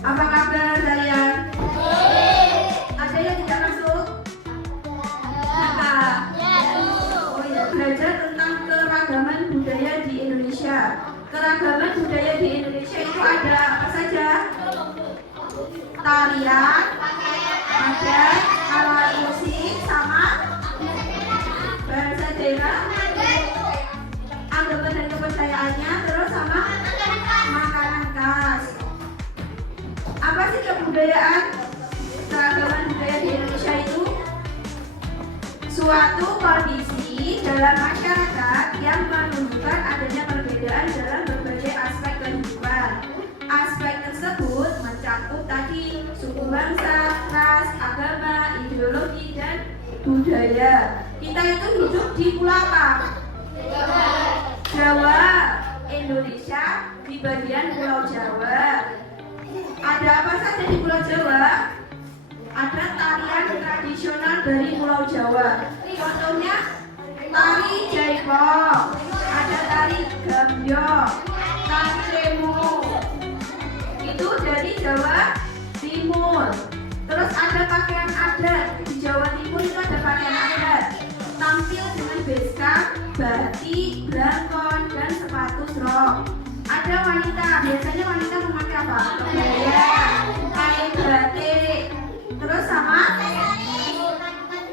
Apa kabar kalian? Ada yang tidak masuk? Siapa? Oh ya, belajar tentang keragaman budaya di Indonesia. Keragaman budaya di Indonesia itu ada apa saja? Tarian, ada alat musik, sama bahasa daerah, anggapan dan kepercayaannya, terus sama makanan khas. Apa sih kebudayaan? Keragaman budaya di Indonesia itu suatu kondisi dalam masyarakat yang menunjukkan adanya perbedaan dalam berbagai aspek kehidupan. Aspek tersebut mencakup tadi suku bangsa, ras, agama, ideologi, dan budaya. Kita itu hidup di pulau apa? Jawa, Indonesia, di bagian Pulau Jawa. Ada apa saja di Pulau Jawa? Ada tarian tradisional dari Pulau Jawa. Contohnya tari jaipong, ada tari gambyong, tari remo. Itu dari Jawa Timur. Terus ada pakaian adat di Jawa Timur, itu ada pakaian adat. Tampil dengan beskap, batik, belangkon, dan sepatu serok. Ada wanita, biasanya wanita memakai apa? Kebaya, kain batik, terus sama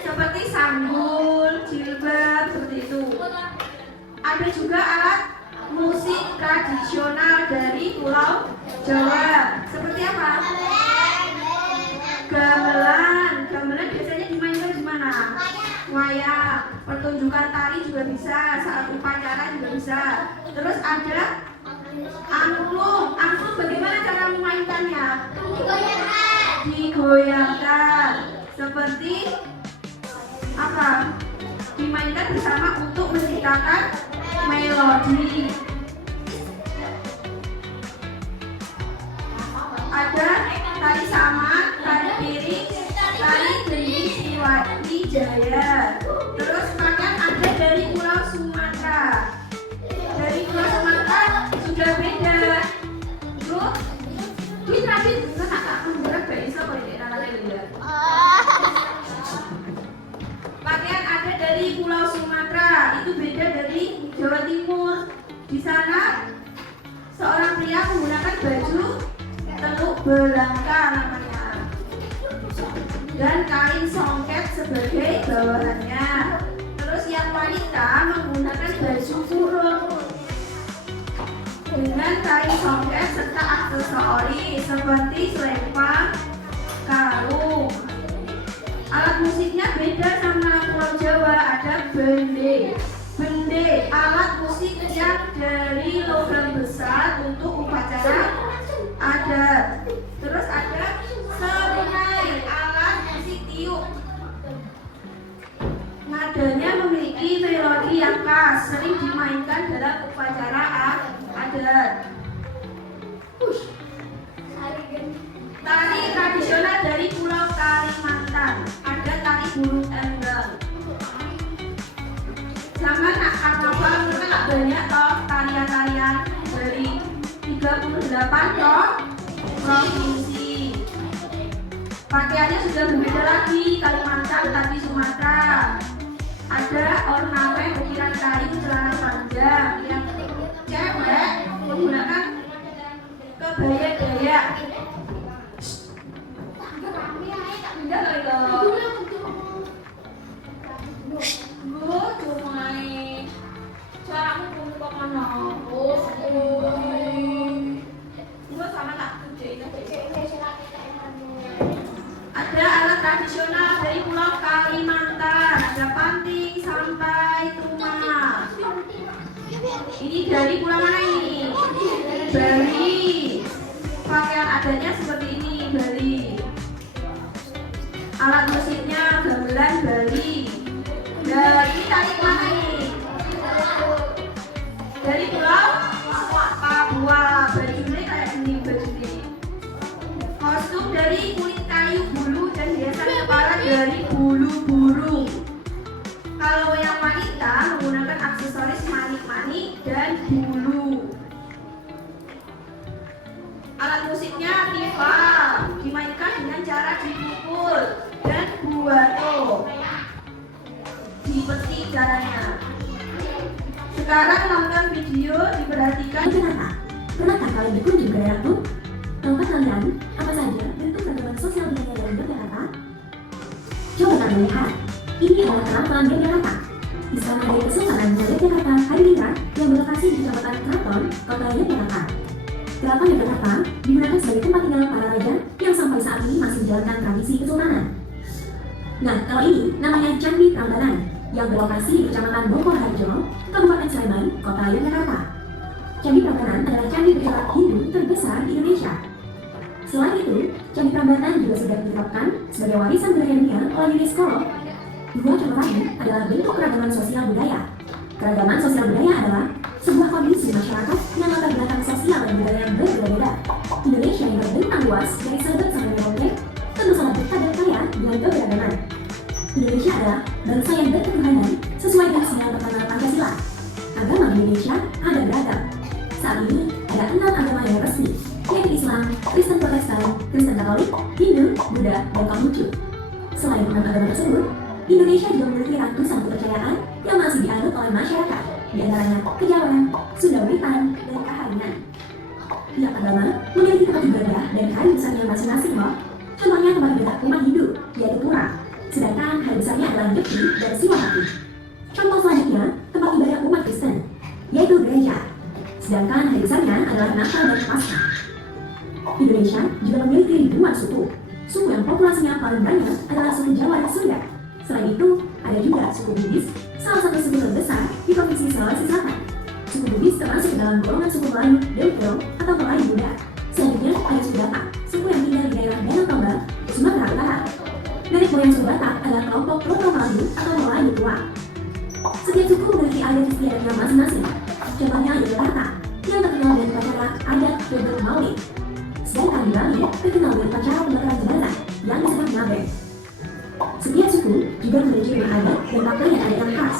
seperti sanggul, jilbab, seperti itu. Ada juga alat musik tradisional dari Pulau Jawa. Seperti apa? Gamelan. Gamelan biasanya dimainkan di mana? Wayang. Pertunjukan tari juga bisa, saat upacara juga bisa. Terus ada angklung. Angklung bagaimana cara memainkannya? Digoyangkan. Seperti apa? Dimainkan bersama untuk menciptakan melodi. Ada tari saman, tari piring, tari gending, Sriwati Jaya. Terus pakaian ada dari Pulau Sumatera. Dari Pulau Sumatera sudah beda. Itu di tradisi itu tak menggunakan bahasa kalau di daerah lain. Pakaian ada dari Pulau Sumatera, itu beda dari Jawa Timur. Di sana seorang pria menggunakan baju teluk belangka namanya, dan kain songket sebagai bawahannya. Terus yang wanita menggunakan baju kurung dengan kain songket serta aksesoris seperti selempang, kalung. Alat musiknya beda sama Pulau Jawa, ada bende. Bende, alat musik yang dari logam besar untuk upacara adat. Terus ada serenai, alat musik tiup. Nadanya memiliki melodi yang khas, sering dimainkan dalam upacara adat. Tari tradisional dari Pulau Kalimantan, ada tari burung enggang. Zaman karnaval itu tak banyak toh tarian-tarian dari 38 toh provinsi. Pakaiannya sudah berbeda lagi, Kalimantan tadi Sumatera. Ada ornamen ukiran kayu celana panjang yang cewek menggunakan kebaya Dayak. Ada alat tradisional dari Pulau Kalimantan, ada panting sampai tumah. Ini dari pulau mana ini? Bali. Pakaian adatnya seperti ini, Bali. Alat musiknya gamelan Bali. Nah, ini dari mana ini? Dari Pulau Papua. Bajunya kayak gini, bajunya. Kostum dari kulit kayu, bulu, dan hiasan kepala dari bulu burung. Kalau yang wanita menggunakan aksesoris manik-manik dan bulu. Alat musiknya timpal, dimainkan dengan cara dipukul dan buato. Dipetik caranya. Sekarang nonton video, diperhatikan. Pernahkah kalian berkunjung ke daerah itu? Tahukah kalian apa saja bentuk keragaman sosial budaya dari Yogyakarta? Coba kalian lihat, ini adalah Keraton Yogyakarta. Istana dari Kesultanan Yogyakarta Hadiningrat yang berlokasi di Kecamatan Keraton, Kota Yogyakarta. Keraton Yogyakarta digunakan sebagai tempat tinggal para raja yang sampai saat ini masih menjalankan tradisi kesultanan. Nah, kalau ini namanya Candi Prambanan yang berlokasi di Kecamatan Bokoharjo, Kabupaten Sleman, Kota Yogyakarta. Candi Prambanan adalah candi bercorak Hindu terbesar di Indonesia. Selain itu, Candi Prambanan juga sudah ditetapkan sebagai warisan budaya dunia oleh UNESCO. Dua contoh lain adalah bentuk keragaman sosial budaya. Keragaman sosial budaya adalah sebuah kondisi masyarakat yang latar belakang sosial dan budaya yang berbeda-beda. Indonesia yang berbentang luas dari Sabang sampai Merauke tentu sangat dekat dan kaya dengan keberagaman. Indonesia adalah bangsa yang berketuhanan sesuai dengan sinyal pertama Pancasila. Agama di Indonesia ada beragam. Saat ini ada 6 agama yang resmi, yaitu Islam, Kristen Protestan, Kristen Katolik, Hindu, Buddha, dan Konghucu. Selain 6 agama tersebut, Indonesia juga memiliki ratusan kepercayaan yang masih dianut oleh masyarakat, di antaranya Kejawen, Sunda Wiwitan, dan Kaharian. Tiap agama memiliki tempat ibadah dan hari besarnya masing-masing loh. Contohnya tempat ibadah umat Hindu, yaitu Pura, sedangkan hari besarnya adalah Nyepi dan Siwahati. Contoh selanjutnya, tempat ibadah umat Kristen, yaitu gereja, sedangkan hari besarnya adalah Natal dan Paskah. Indonesia juga memiliki ribuan suku. Suku yang populasinya paling banyak adalah suku Jawa dan Sunda. Selain itu, ada juga suku Bugis, salah satu suku terbesar di Provinsi Sulawesi Selatan. Suku Bugis termasuk dalam golongan suku Melayu Deutero atau Melayu Muda. Selanjutnya ada suku Batak, suku yang tinggal di daerah Danau Toba, Sumatera Utara. Nenek moyang suku Batak adalah kelompok Loto Melayu atau Melayu Tua. Setiap suku memiliki adat istiadatnya masing-masing. Contohnya Yogyakarta yang terkenal dengan upacara adat Bebek Maulid. Sedangkan di Bali terkenal dengan upacara pembakaran jenazah yang disebut Ngabek. Setiap suku juga memiliki rumah adat dan pakaian adat yang khas.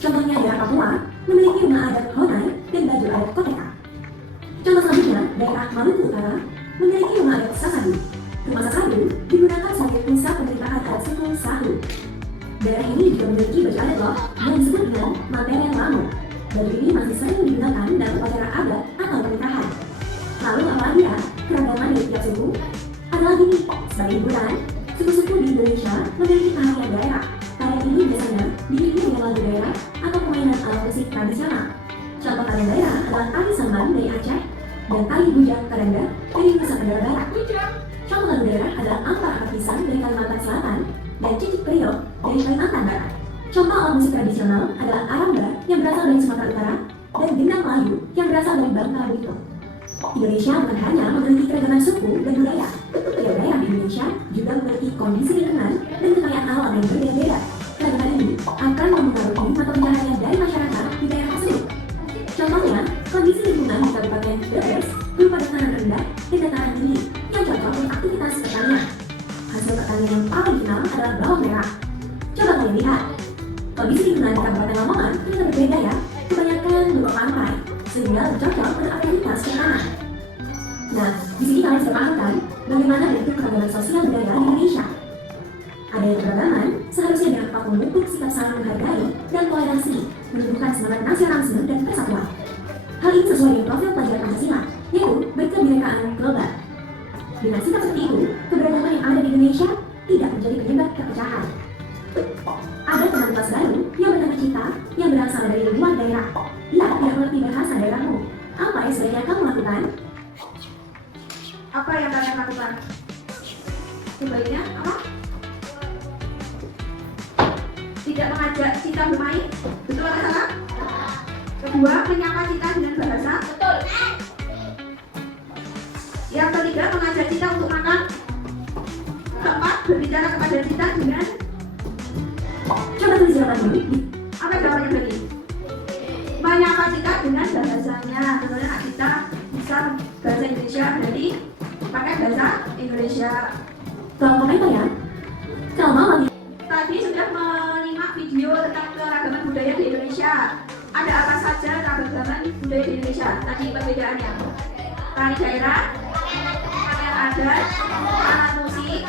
Contohnya daerah Papua memiliki rumah adat Honai dan baju adat Koteka. Contoh selanjutnya, daerah Maluku Utara memiliki rumah adat Sasadu. Rumah Sasadu digunakan sebagai pusat pemerintahan adat suku Sahu. Daerah ini juga memiliki baju adat loh yang disebut dengan Materen Lamu. Baju ini masih sering digunakan dalam upacara adat atau pernikahan. Lalu apalagi ya, keragaman dari tiap suku adalah gini, sebagai hiburan, suku-suku di Indonesia memiliki tarian daerah. Tarian ini biasanya diiringi dengan lagu daerah atau permainan alat musik tradisional. Contoh tarian daerah adalah tari Samban dari Aceh dan tari Bujang Karanda dari Nusa Tenggara Barat. Contoh lagu daerah adalah Ampar Hapisan dari Kalimantan Selatan dan Cicik Priok dari Kalimantan Barat. Contoh alat musik tradisional adalah aramba yang berasal dari Sumatera Utara dan gendang Melayu yang berasal dari Bangka Belitung. Indonesia bukan hanya memiliki keragaman suku dan budaya. Tiap daerah di Indonesia juga memiliki kondisi lingkungan dan kekayaan alam yang berbeda-beda. Keragaman ini akan mempengaruhi mata pencaharian dari masyarakat di daerah tersebut. Contohnya, kondisi lingkungan di Kabupaten Brebes berupa dataran rendah dan dataran tinggi yang cocok untuk aktivitas pertanian. Hasil pertanian yang paling dikenal adalah bawang merah. Coba kalian lihat, kondisi lingkungan di Kabupaten Lamongan ternyata berbeda ya. Kebanyakan berupa pantai, sehingga cocok untuk aktivitas pertanian. Nah, di sini kalian bisa paham kan bagaimana bentuk keragaman sosial budaya di Indonesia. Adanya keragaman seharusnya dapat membentuk sikap saling menghargai dan toleransi, menumbuhkan semangat nasionalisme dan persatuan. Hal ini sesuai dengan profil pelajaran Pancasila, yaitu berkebinekaan global. Dengan sikap seperti itu, keberagaman yang ada di Indonesia tidak menjadi penyebab perpecahan. Ada teman kelas baru yang bernama Cita yang berasal dari luar daerah. Ia tidak mengerti bahasa daerahmu. Apa yang sebaiknya kamu lakukan? Apa yang kalian lakukan? Sebaiknya apa? Tidak mengajak Cita bermain? Betul atau salah? Kedua, menyapa Cita dengan bahasa? Betul. Yang ketiga, mengajak Cita untuk makan? Keempat, berbicara kepada Cita dengan? Coba tulis jawaban dulu. Apa jawabannya tadi? Menyapa Cita dengan bahasanya. Tentunya Cita bisa bahasa Indonesia, jadi pakai bahasa Indonesia. Tolong komentar ya. Kalau mau lagi. Tadi sudah menyimak video tentang keragaman budaya di Indonesia. Ada apa saja keragaman budaya di Indonesia? Tadi perbedaannya. Tari daerah, adat, alat musik,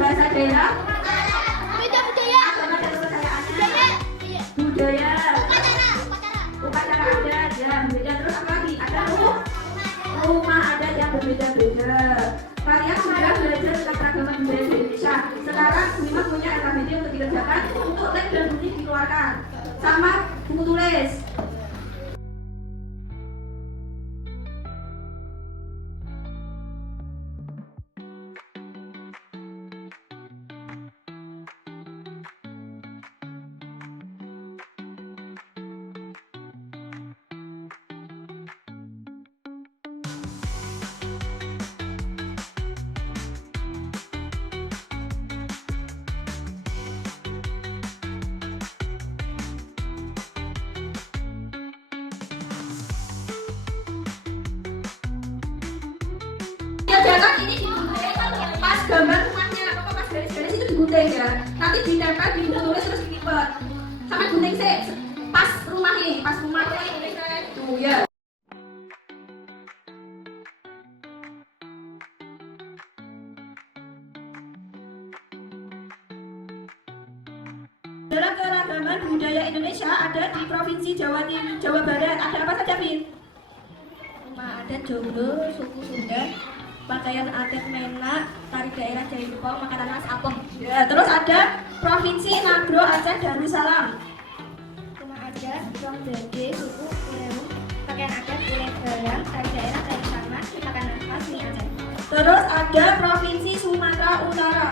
bahasa daerah, agama dan kepercayaannya, budaya, upacara adat, ya beda. Terus apa lagi? Ada rumah adat yang berbeda-beda. Kalian sudah belajar tentang keragaman budaya di Indonesia. Sekarang Seniman punya RKBD untuk dikerjakan, untuk lek dan bunyi dikeluarkan sama buku tulis. Jangan ini digunting pas gambar rumahnya atau pas garis-garis itu digunting ya. Nanti ditempel di buku tulis terus dilipat. Sampai gunting sih pas rumahnya tuh ya. Dalam keragaman budaya Indonesia ada di Provinsi Jawa Barat. Ada apa saja, Bin? Rumah adat Jomblo, suku Sunda, pakaian adat Menak, tari daerah Jaipong, makanan khas Apem. Ya, terus ada Provinsi Nagro, Aceh, Darussalam. Rumah adat Wong Dade, suku Kurewu, pakaian adat Kulit Barang, tari daerah Tari Sama, makanan khas mie Aceh. Terus ada Provinsi Sumatera Utara.